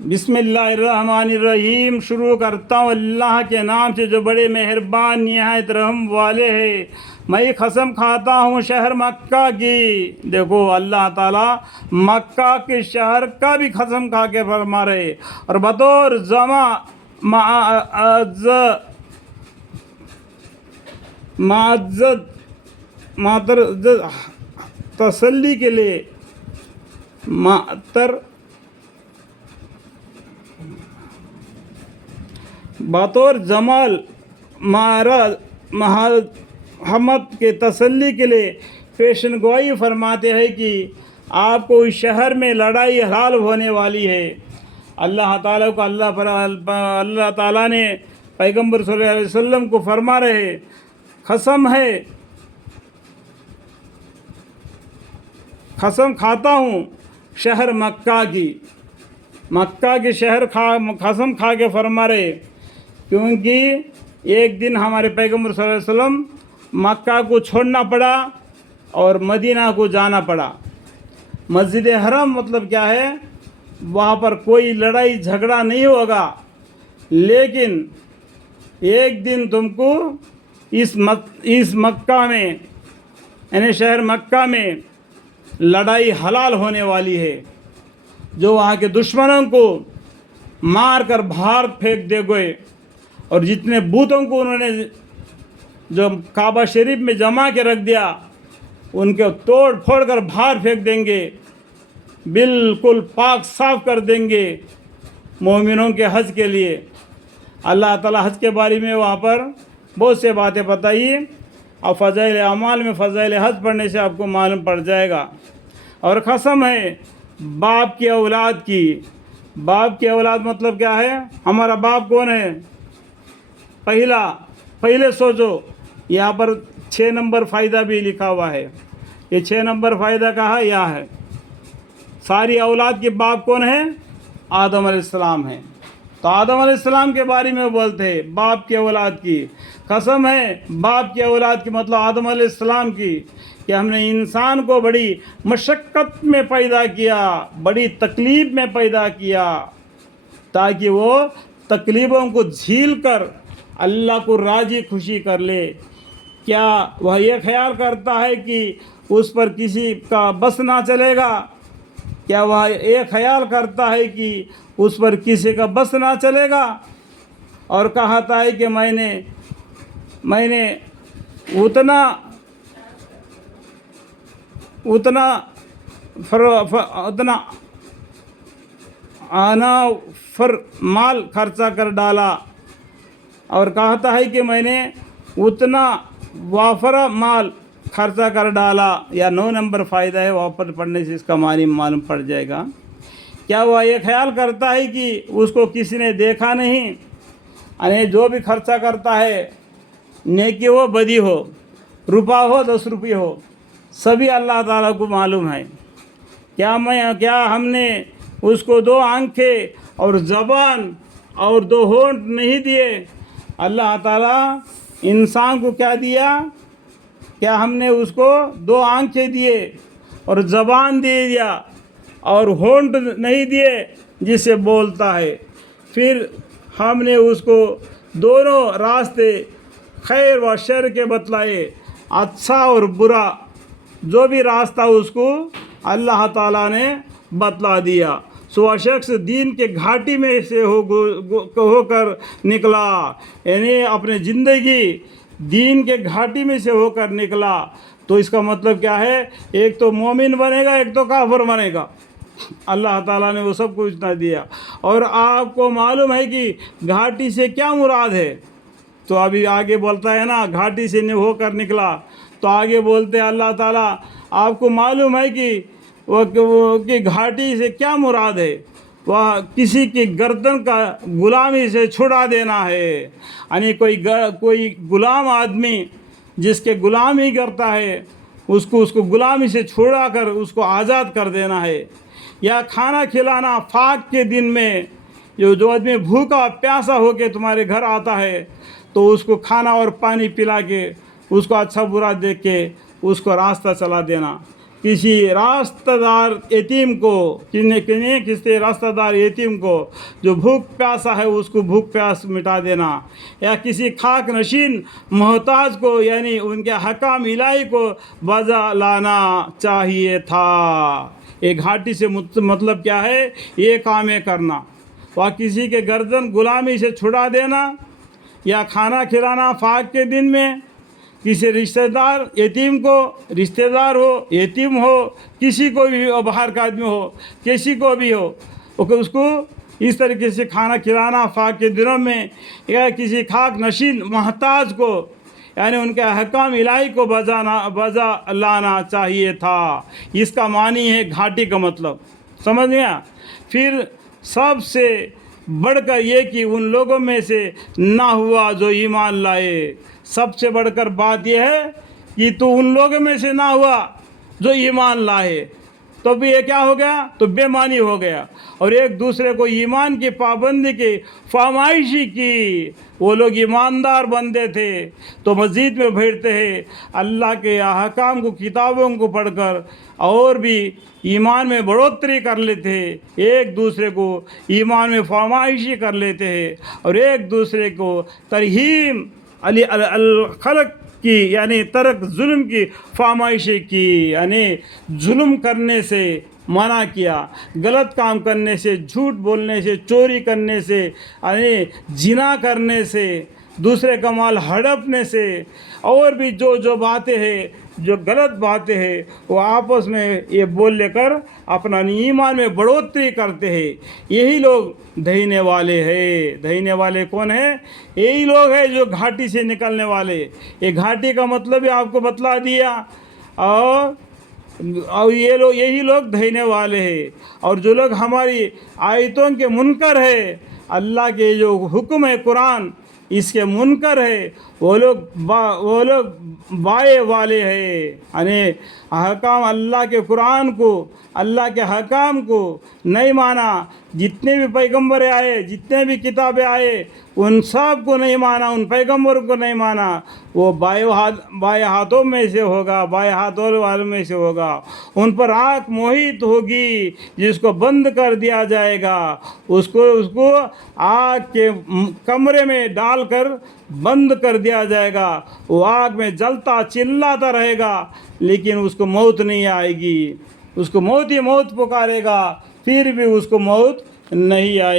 बिस्मिल्लाहिर्रहमानिर्रहीम। शुरू करता हूँ अल्लाह के नाम से जो बड़े मेहरबान निहायत रहम वाले हैं। मैं कसम खाता हूँ शहर मक्का की। देखो अल्लाह ताला मक्का के शहर का भी कसम खा के फरमा रहे और बतौर जमा माज़द मातर तसल्ली के लिए बतौर जमाल महमद के तसल्ली के लिए पेशन गोई फरमाते हैं कि आपको इस शहर में लड़ाई हलाल होने वाली है। अल्लाह ताला को अल्लाह ताला ने पैगंबर सल्लल्लाहु अलैहि वसल्लम को फरमा रहे, कसम खाता हूँ शहर मक्का की। मक्का के शहर कसम खा के फरमा रहे, क्योंकि एक दिन हमारे पैगंबर सल्लल्लाहु अलैहि वसल्लम मक्का को छोड़ना पड़ा और मदीना को जाना पड़ा। मस्जिद हरम मतलब क्या है, वहाँ पर कोई लड़ाई झगड़ा नहीं होगा, लेकिन एक दिन तुमको इस मक्का में यानी शहर मक्का में लड़ाई हलाल होने वाली है। जो वहाँ के दुश्मनों को मार कर बाहर फेंक दे गए और जितने बूतों को उन्होंने जो काबा शरीफ में जमा के रख दिया उनके तोड़ फोड़ कर बाहर फेंक देंगे, बिल्कुल पाक साफ कर देंगे मोमिनों के हज के लिए। अल्लाह ताला हज के बारे में वहाँ पर बहुत से बातें बताई और फ़ज़ाइल अमाल में फ़ज़ाइल हज पढ़ने से आपको मालूम पड़ जाएगा। और कसम है बाप की औलाद की। बाप की औलाद मतलब क्या है, हमारा बाप कौन है? पहले सोचो, यहाँ पर 6 नंबर फ़ायदा भी लिखा हुआ है। ये 6 नंबर फ़ायदा कहाँ है? यहाँ है। सारी औलाद के बाप कौन है? आदम अलैहिस्सलाम है। तो आदम अलैहिस्सलाम के बारे में बोलते हैं बाप की औलाद की। कसम है बाप की औलाद की मतलब आदम अलैहिस्सलाम की, कि हमने इंसान को बड़ी मशक्क़त में पैदा किया, बड़ी तकलीफ़ में पैदा किया, ताकि वो तकलीफ़ों को झील कर अल्लाह को राज़ी खुशी कर ले। क्या वह ये ख्याल करता है कि उस पर किसी का बस ना चलेगा? क्या वह ये ख्याल करता है कि उस पर किसी का बस ना चलेगा? और कहता है कि मैंने उतना माल खर्चा कर डाला, और कहता है कि मैंने उतना वाफरा माल खर्चा कर डाला। या 9 नंबर फ़ायदा है, वहाँ पर पढ़ने से इसका मालूम पड़ जाएगा। क्या वह ये ख्याल करता है कि उसको किसी ने देखा नहीं? यानी जो भी खर्चा करता है, नेकी हो बदी हो, रुपया हो 10 रुपये हो, सभी अल्लाह ताला को मालूम है। क्या हमने उसको 2 आँखें और ज़बान और 2 होंठ नहीं दिए? अल्लाह ताला इंसान को क्या दिया? क्या हमने उसको 2 आँखें दिए और ज़बान दे दिया और होंठ नहीं दिए जिससे बोलता है? फिर हमने उसको दोनों रास्ते खैर व शर के बतलाए, अच्छा और बुरा, जो भी रास्ता उसको अल्लाह ताला ने बतला दिया। सो वह शख्स दीन के घाटी में से होकर निकला, यानी अपने ज़िंदगी दीन के घाटी में से होकर निकला। तो इसका मतलब क्या है? एक तो मोमिन बनेगा, एक तो काफिर बनेगा। अल्लाह ताला ने वो सब कुछ ना दिया। और आपको मालूम है कि घाटी से क्या मुराद है? तो अभी आगे बोलता है ना, घाटी से होकर निकला, तो आगे बोलते हैं अल्लाह ताला आपको मालूम है कि कि घाटी से क्या मुराद है? वह किसी की गर्दन का गुलामी से छुड़ा देना है। यानी कोई गुलाम आदमी जिसके गुलामी करता है उसको गुलामी से छुड़ा कर उसको आज़ाद कर देना है। या खाना खिलाना, फाक के दिन में जो आदमी भूखा प्यासा होकर तुम्हारे घर आता है तो उसको खाना और पानी पिला के उसको अच्छा बुरा देख के उसको रास्ता चला देना। किसी रास्तेदार यतीम को किसी रास्तेदार यतीम को जो भूख प्यासा है उसको भूख प्यास मिटा देना, या किसी खाक नशीन मोहताज को यानी उनके हकाम इलाही को बजा लाना चाहिए था। ये घाटी से मतलब क्या है? ये काम करना, वह किसी के गर्दन गुलामी से छुड़ा देना, या खाना खिलाना फाक के दिन में किसी रिश्तेदार यतीम को, रिश्तेदार हो यतीम हो, किसी को भी बाहर का आदमी हो, किसी को भी हो, उसको इस तरीके से खाना खिलाना फाक के दिनों में, या किसी खाक नशीन महताज को यानी उनके हकाम इलाही को बजा लाना चाहिए था। इसका मानी है घाटी का मतलब, समझ गया? फिर सबसे बढ़कर ये कि उन लोगों में से ना हुआ जो ईमान लाए। सबसे बढ़कर बात यह है कि तू उन लोगों में से ना हुआ जो ईमान लाए, तो भी ये क्या हो गया? तो बेमानी हो गया, और एक दूसरे को ईमान की पाबंदी की फरमाइशी की। वो लोग ईमानदार बंदे थे तो मस्जिद में बैठते हैं, अल्लाह के अहकाम को, किताबों को पढ़कर और भी ईमान में बढ़ोतरी कर लेते हैं, एक दूसरे को ईमान में फरमाइशी कर लेते हैं, और एक दूसरे को तरहीम खलक की यानी तरक जुल्म की फरमाइशी की, यानी जुल्म करने से मना किया, गलत काम करने से, झूठ बोलने से, चोरी करने से, यानी जिना करने से, दूसरे का माल हड़पने से, और भी जो जो बातें हैं, जो गलत बातें हैं, वो आपस में ये बोल लेकर अपना ईमान में बढ़ोतरी करते हैं। यही लोग धइने वाले हैं। धइने वाले कौन है? यही लोग हैं जो घाटी से निकलने वाले। ये घाटी का मतलब भी आपको बतला दिया, और ये लोग, यही लोग धइने वाले हैं। और जो लोग हमारी आयतों के मुनकर है, अल्लाह के जो हुक्म है कुरान इसके मुनकर है, वो लोग बाए वाले हैं। यानी अहकाम अल्लाह के कुरान को, अल्लाह के हकाम को नहीं माना, जितने भी पैगंबर आए, जितने भी किताबें आए, उन सब को नहीं माना, उन पैगंबरों को नहीं माना, वो बाएं हाथों में से होगा, बाएं हाथों वालों में से होगा। उन पर आँख मोहित होगी, जिसको बंद कर दिया जाएगा, उसको आग के कमरे में डालकर बंद कर दिया जाएगा। वो आग में जलता चिल्लाता रहेगा, लेकिन उसको मौत नहीं आएगी। उसको मौत ही मौत पुकारेगा, फिर भी उसको मौत नहीं आएगी।